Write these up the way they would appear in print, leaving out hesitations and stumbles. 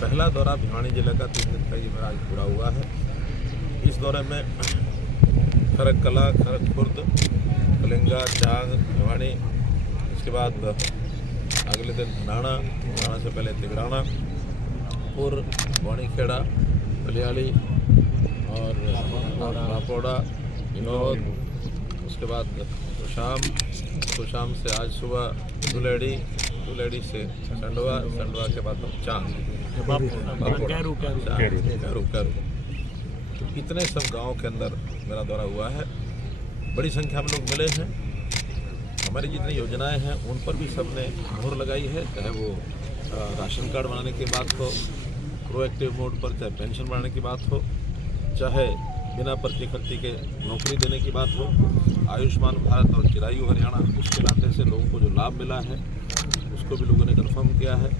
पहला दौरा भिवानी जिले का 3 दिन का ये मेरा आज पूरा हुआ है। इस दौरे में खरक कला, खरक खुर्द, कलिंगा, चांग, भिवानी, इसके बाद अगले दिन धनाना, धनाना से पहले तिगराना, पुर, वाणीखेड़ा, बलियाली और रापोड़ा, इनौद, उसके बाद सुशाम से आज सुबह दुलेड़ी से संडवा के बाद चांद, कैरू। इतने सब गांवों के अंदर मेरा दौरा हुआ है। बड़ी संख्या में लोग मिले हैं। हमारी जितनी योजनाएं हैं उन पर भी सबने मोहर लगाई है, चाहे वो राशन कार्ड बनाने की बात हो, प्रोएक्टिव मोड पर चाहे पेंशन बढ़ाने की बात हो, चाहे बिना पर्ची खर्ची के नौकरी देने की बात हो, आयुष्मान भारत और चिरायु हरियाणा उसके नाते से लोगों को जो लाभ मिला है उसको भी लोगों ने कन्फर्म किया है।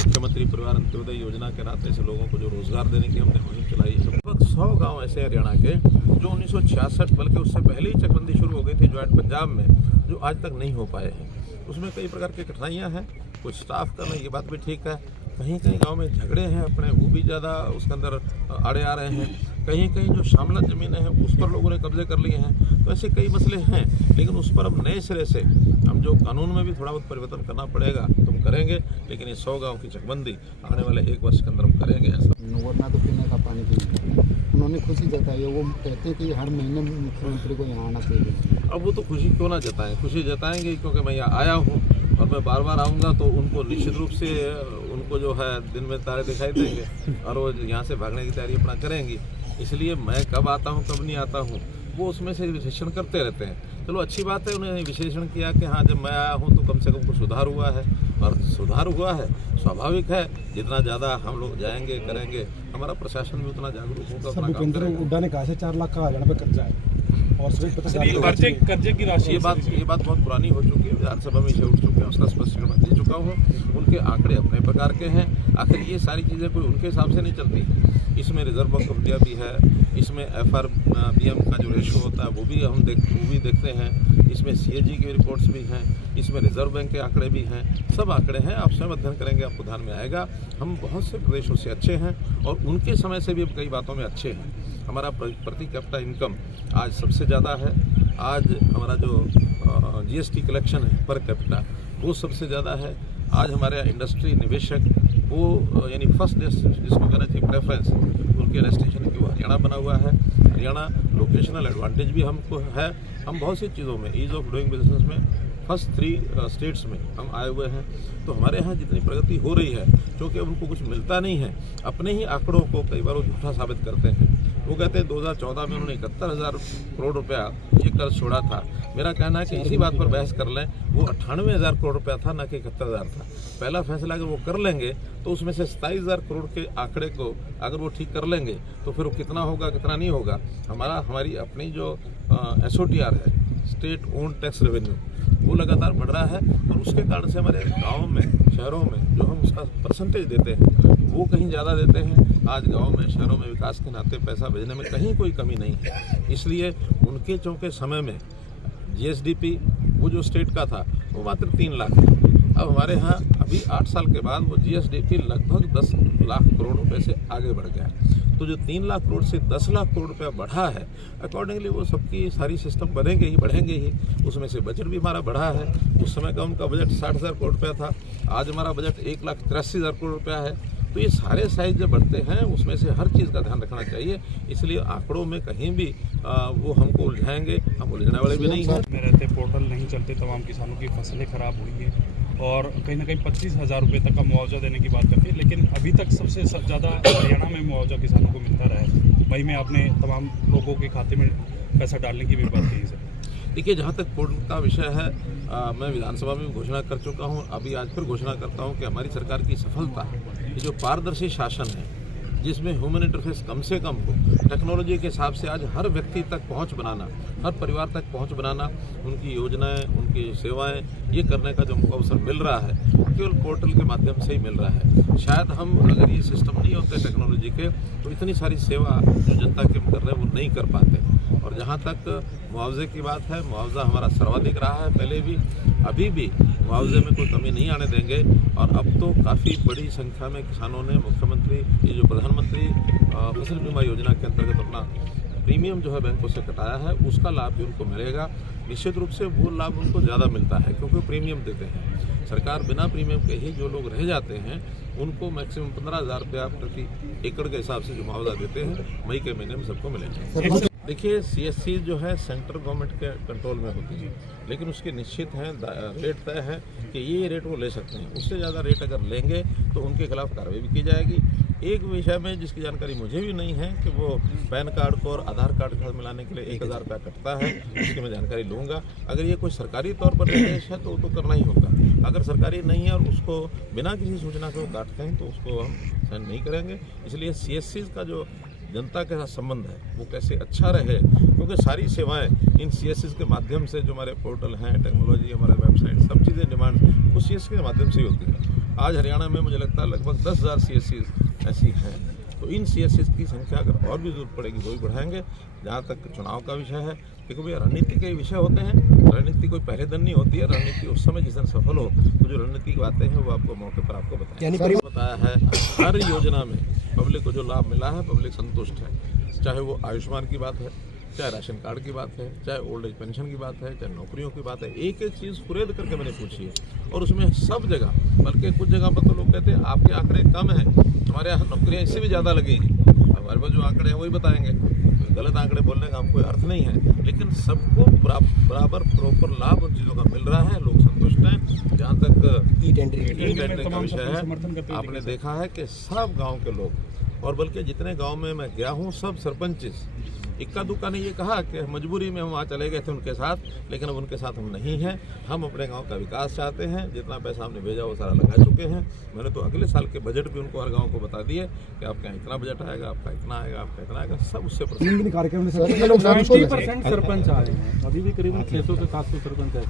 मुख्यमंत्री परिवार अंत्योदय योजना के नाते से लोगों को जो रोजगार देने की हमने मुहिम चलाई है। लगभग 100 गांव ऐसे हरियाणा के जो 1966 बल्कि उससे पहले ही चकबंदी शुरू हो गई थी ज्वाइंट पंजाब में, जो आज तक नहीं हो पाए हैं। उसमें कई प्रकार की कठिनाइयाँ हैं। कुछ स्टाफ करना, ये बात भी ठीक है। कहीं कहीं गांव में झगड़े हैं अपने, वो भी ज़्यादा उसके अंदर आड़े आ रहे हैं। कहीं कहीं जो शामलत ज़मीनें हैं उस पर लोगों ने कब्जे कर लिए हैं। तो ऐसे कई मसले हैं, लेकिन उस पर अब नए सिरे से हम जो कानून में भी थोड़ा बहुत परिवर्तन करना पड़ेगा तो हम करेंगे। लेकिन ये 100 गाँव की चकबंदी आने वाले 1 वर्ष के अंदर हम करेंगे। ऐसा वरना तो पीने का पानी पीने उन्होंने खुशी जताई है। वो कहते हैं कि हर महीने मुख्यमंत्री को यहाँ आना चाहिए। अब वो तो खुशी क्यों ना जताएं, खुशी जताएंगे क्योंकि मैं यहाँ आया हूँ और मैं बार बार आऊँगा तो उनको निश्चित रूप से उनको जो है दिन में तारे दिखाई देंगे और वो यहाँ से भागने की तैयारी अपना करेंगी। इसलिए मैं कब आता हूँ कब नहीं आता हूँ वो उसमें से विश्लेषण करते रहते हैं। चलो अच्छी बात है, उन्होंने विश्लेषण किया कि हाँ जब मैं आया हूँ तो कम से कम कुछ सुधार हुआ है, और सुधार हुआ है स्वाभाविक है। जितना ज़्यादा हम लोग जाएंगे करेंगे, हमारा प्रशासन भी उतना जागरूक होगा। भूपेंद्र हुड्डा ने कहा से 4 लाख का हरियाणा पे कर्जा है और सिर्फ कर्जे की राशि। ये बात बहुत पुरानी हो चुकी है, विधानसभा में इसे उठ चुके हैं, उसका स्पष्टीकरण दे चुका हूँ। उनके आंकड़े अपने प्रकार के हैं। आखिर ये सारी चीज़ें कोई उनके हिसाब से नहीं चलती। इसमें रिजर्व बैंक ऑफ इंडिया भी है, इसमें FRBM का जो रेशो होता है वो भी देखते हैं, इसमें CAG की रिपोर्ट्स भी हैं, इसमें रिजर्व बैंक के आंकड़े भी हैं। सब आंकड़े हैं, आप स्वयं अध्ययन करेंगे आपको ध्यान में आएगा। हम बहुत से प्रदेशों से अच्छे हैं और उनके समय से भी अब कई बातों में अच्छे हैं। हमारा प्रति कैपिटा इनकम आज सबसे ज़्यादा है। आज हमारा जो GST कलेक्शन है पर कैपिटा वो सबसे ज़्यादा है। आज हमारे इंडस्ट्री निवेशक वो यानी फर्स्ट जिसको कहना चाहिए प्रेफरेंस उनके डेस्टिनेशन की वो हरियाणा बना हुआ है। हरियाणा लोकेशनल एडवांटेज भी हमको है। हम बहुत सी चीज़ों में ईज़ ऑफ डूइंग बिजनेस में फर्स्ट 3 स्टेट्स में हम आए हुए हैं। तो हमारे यहाँ जितनी प्रगति हो रही है, क्योंकि उनको कुछ मिलता नहीं है, अपने ही आंकड़ों को कई बार वो झूठा साबित करते हैं। वो कहते हैं 2014 में उन्होंने 71,000 करोड़ रुपया ये कर्ज छोड़ा था। मेरा कहना है कि इसी बात पर बहस कर लें, वो 98,000 करोड़ रुपया था, ना कि 71,000 था। पहला फैसला अगर वो कर लेंगे तो उसमें से 27,000 करोड़ के आंकड़े को अगर वो ठीक कर लेंगे तो फिर वो कितना होगा कितना नहीं होगा। हमारी अपनी जो SOTR है, स्टेट ओन टैक्स रेवेन्यू, वो लगातार बढ़ रहा है और उसके कारण से हमारे गाँव में शहरों में जो हम उसका परसेंटेज देते हैं वो कहीं ज़्यादा देते हैं। आज गाँव में शहरों में विकास के नाते पैसा भेजने में कहीं कोई कमी नहीं है। इसलिए उनके चौके समय में GSDP वो जो स्टेट का था वो मात्र 3 लाख है। अब हमारे यहाँ अभी 8 साल के बाद वो GSDP लगभग 10 लाख करोड़ रुपए से आगे बढ़ गया। तो जो 3 लाख करोड़ से 10 लाख करोड़ रुपया बढ़ा है, अकॉर्डिंगली वो सबकी सारी सिस्टम बढ़ेंगे ही। उसमें से बजट भी हमारा बढ़ा है। उस समय का उनका बजट 60,000 करोड़ रुपया था, आज हमारा बजट 1,83,000 करोड़ रुपया है। तो ये सारे साइज जब बढ़ते हैं उसमें से हर चीज़ का ध्यान रखना चाहिए। इसलिए आंकड़ों में कहीं भी वो हमको उलझाएंगे, हम उलझने वाले भी नहीं हैं। में रहते पोर्टल नहीं चलते, तमाम किसानों की फसलें खराब हुई हैं और कहीं ना कहीं 25,000 रुपये तक का मुआवजा देने की बात करती है, लेकिन अभी तक सबसे ज़्यादा हरियाणा में मुआवजा किसानों को मिलता रहा है। मई में आपने तमाम लोगों के खाते में पैसा डालने की भी बात कही सर। देखिए, जहाँ तक पोर्टल का विषय है, मैं विधानसभा में घोषणा कर चुका हूँ, अभी आज फिर घोषणा करता हूँ कि हमारी सरकार की सफलता ये जो पारदर्शी शासन है, जिसमें ह्यूमन इंटरफेस कम से कम हो, टेक्नोलॉजी के हिसाब से आज हर व्यक्ति तक पहुंच बनाना, हर परिवार तक पहुंच बनाना, उनकी योजनाएं, उनकी सेवाएं, ये करने का जो हमको अवसर मिल रहा है केवल पोर्टल के माध्यम से ही मिल रहा है। शायद हम अगर ये सिस्टम नहीं होते टेक्नोलॉजी के तो इतनी सारी सेवा जो जनता के हम कर रहे हैं वो नहीं कर पाते। और और जहाँ तक मुआवजे की बात है, मुआवजा हमारा सर्वाधिक रहा है, पहले भी अभी भी मुआवजे में कोई कमी नहीं आने देंगे। और अब तो काफ़ी बड़ी संख्या में किसानों ने मुख्यमंत्री ये जो प्रधानमंत्री फसल बीमा योजना के अंतर्गत अपना प्रीमियम जो है बैंकों से कटाया है, उसका लाभ भी उनको मिलेगा। निश्चित रूप से वो लाभ उनको ज़्यादा मिलता है क्योंकि प्रीमियम देते हैं। सरकार बिना प्रीमियम के ही जो लोग रह जाते हैं उनको मैक्सिमम 15,000 रुपया प्रति एकड़ के हिसाब से जो मुआवजा देते हैं मई के महीने में सबको मिलेगा। देखिए, CSC जो है सेंट्रल गवर्नमेंट के कंट्रोल में होती है, लेकिन उसके निश्चित हैं रेट तय है कि ये रेट वो ले सकते हैं। उससे ज़्यादा रेट अगर लेंगे तो उनके खिलाफ कार्रवाई भी की जाएगी। एक विषय में जिसकी जानकारी मुझे भी नहीं है कि वो पैन कार्ड को और आधार कार्ड के साथ मिलाने के लिए 1,000 रुपया कटता है, उसकी मैं जानकारी लूँगा। अगर ये कोई सरकारी तौर पर निर्देश है तो वो तो करना ही होगा। अगर सरकारी नहीं है और उसको बिना किसी सूचना के वो काटते हैं तो उसको हम सहन नहीं करेंगे। इसलिए CSC का जो जनता के साथ संबंध है वो कैसे अच्छा रहे, क्योंकि सारी सेवाएं इन CSC के माध्यम से, जो हमारे पोर्टल हैं, टेक्नोलॉजी, हमारे वेबसाइट, सब चीज़ें डिमांड वो CSC के माध्यम से ही होती है। आज हरियाणा में मुझे लगता है लगभग 10,000 CSC ऐसी हैं। तो इन CSC की संख्या अगर और भी जरूरत पड़ेगी वो भी बढ़ाएंगे। जहाँ तक चुनाव का विषय है, देखो भैया, रणनीति के विषय होते हैं। रणनीति कोई पहले दिन नहीं होती है, रणनीति उस समय जिस दिन सफल हो तो जो रणनीति की बातें हैं वो आपको मौके पर आपको बताया है। हर योजना में पब्लिक को जो लाभ मिला है, पब्लिक संतुष्ट है। चाहे वो आयुष्मान की बात है, चाहे राशन कार्ड की बात है, चाहे ओल्ड एज पेंशन की बात है, चाहे नौकरियों की बात है, एक एक चीज़ कुरेद करके मैंने पूछी है। और उसमें सब जगह, बल्कि कुछ जगह पर तो लोग कहते हैं आपके आंकड़े कम हैं, हमारे यहाँ नौकरियाँ इससे भी ज़्यादा लगेंगी। हमारे पास जो आंकड़े हैं वही बताएंगे, गलत आंकड़े बोलने का हमको अर्थ नहीं है। लेकिन सबको बराबर प्रॉपर लाभ उन चीज़ों का मिल रहा है, लोग संतुष्ट हैं। जहाँ तक ई टेंडरिंग का विषय है, आपने देखा है कि सब गाँव के लोग, और बल्कि जितने गांव में मैं गया हूं सब सरपंच इक्का दुक्का ने ये कहा कि मजबूरी में हम वहाँ चले गए थे उनके साथ, लेकिन अब उनके साथ हम नहीं हैं। हम अपने गांव का विकास चाहते हैं, जितना पैसा हमने भेजा वो सारा लगा चुके हैं। मैंने तो अगले साल के बजट भी उनको हर गांव को बता दिए कि आपके यहाँ इतना बजट आएगा, आपका इतना आएगा, आपका इतना आएगा, सब उससे कार्यक्रम में 90% सरपंच आ रहे हैं, अभी भी करीबन 600 से 700 सरपंच है।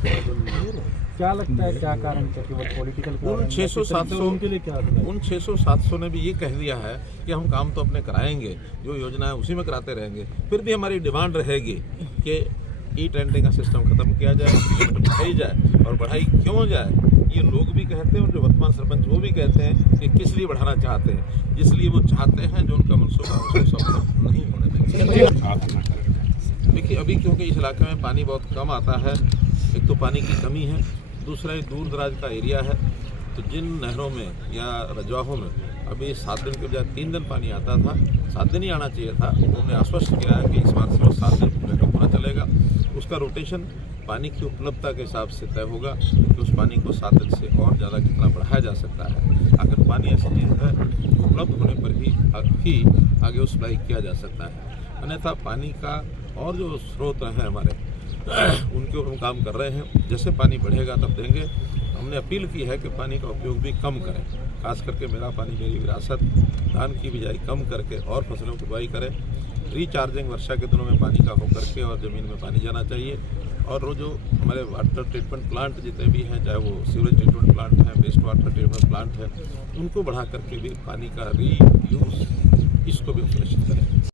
क्या लगता है क्या कारण है कि वो पॉलिटिकल उन 600-700 उनके लिए क्या उन 600-700 ने भी ये कह दिया है कि हम काम तो अपने कराएंगे, जो योजना है उसी में कराते रहेंगे। फिर भी हमारी डिमांड रहेगी कि ई टेंडरिंग का सिस्टम खत्म किया जाए, बढ़ाई जाए। और बढ़ाई क्यों जाए ये लोग भी कहते हैं और जो वर्तमान सरपंच वो भी कहते हैं कि किस लिए बढ़ाना चाहते हैं, जिसलिए वो चाहते हैं जो उनका मनसूबा सफल नहीं होने देंगे। देखिए, अभी क्योंकि इस इलाके में पानी बहुत कम आता है, एक तो पानी की कमी है, दूसरा एक दूर दराज का एरिया है। तो जिन नहरों में या रजवाहों में अभी 7 दिन के बजाय 3 दिन पानी आता था, 7 दिन ही आना चाहिए था, उन्होंने आश्वस्त किया है कि इस बार से वो 7 दिन पूरा चलेगा। उसका रोटेशन पानी की उपलब्धता के हिसाब से तय होगा कि उस पानी को 7 दिन से और ज़्यादा कितना बढ़ाया जा सकता है। अगर पानी ऐसी चीज़ है उपलब्ध होने पर ही आगे वो सप्लाई किया जा सकता है। अन्यथा पानी का और जो स्रोत हैं हमारे उनके ऊपर हम काम कर रहे हैं। जैसे पानी बढ़ेगा तब देंगे। हमने अपील की है कि पानी का उपयोग भी कम करें, खास करके मेरा पानी मेरी विरासत, धान की बिजाई कम करके और फसलों की बुआई करें। रिचार्जिंग वर्षा के दिनों में पानी का हो करके और ज़मीन में पानी जाना चाहिए। और वो जो हमारे वाटर ट्रीटमेंट प्लांट जितने भी हैं, चाहे वो सीवरेज ट्रीटमेंट प्लांट हैं, वेस्ट वाटर ट्रीटमेंट प्लांट है, उनको बढ़ा करके भी पानी का री यूज़ इसको भी सुनिश्चित करें।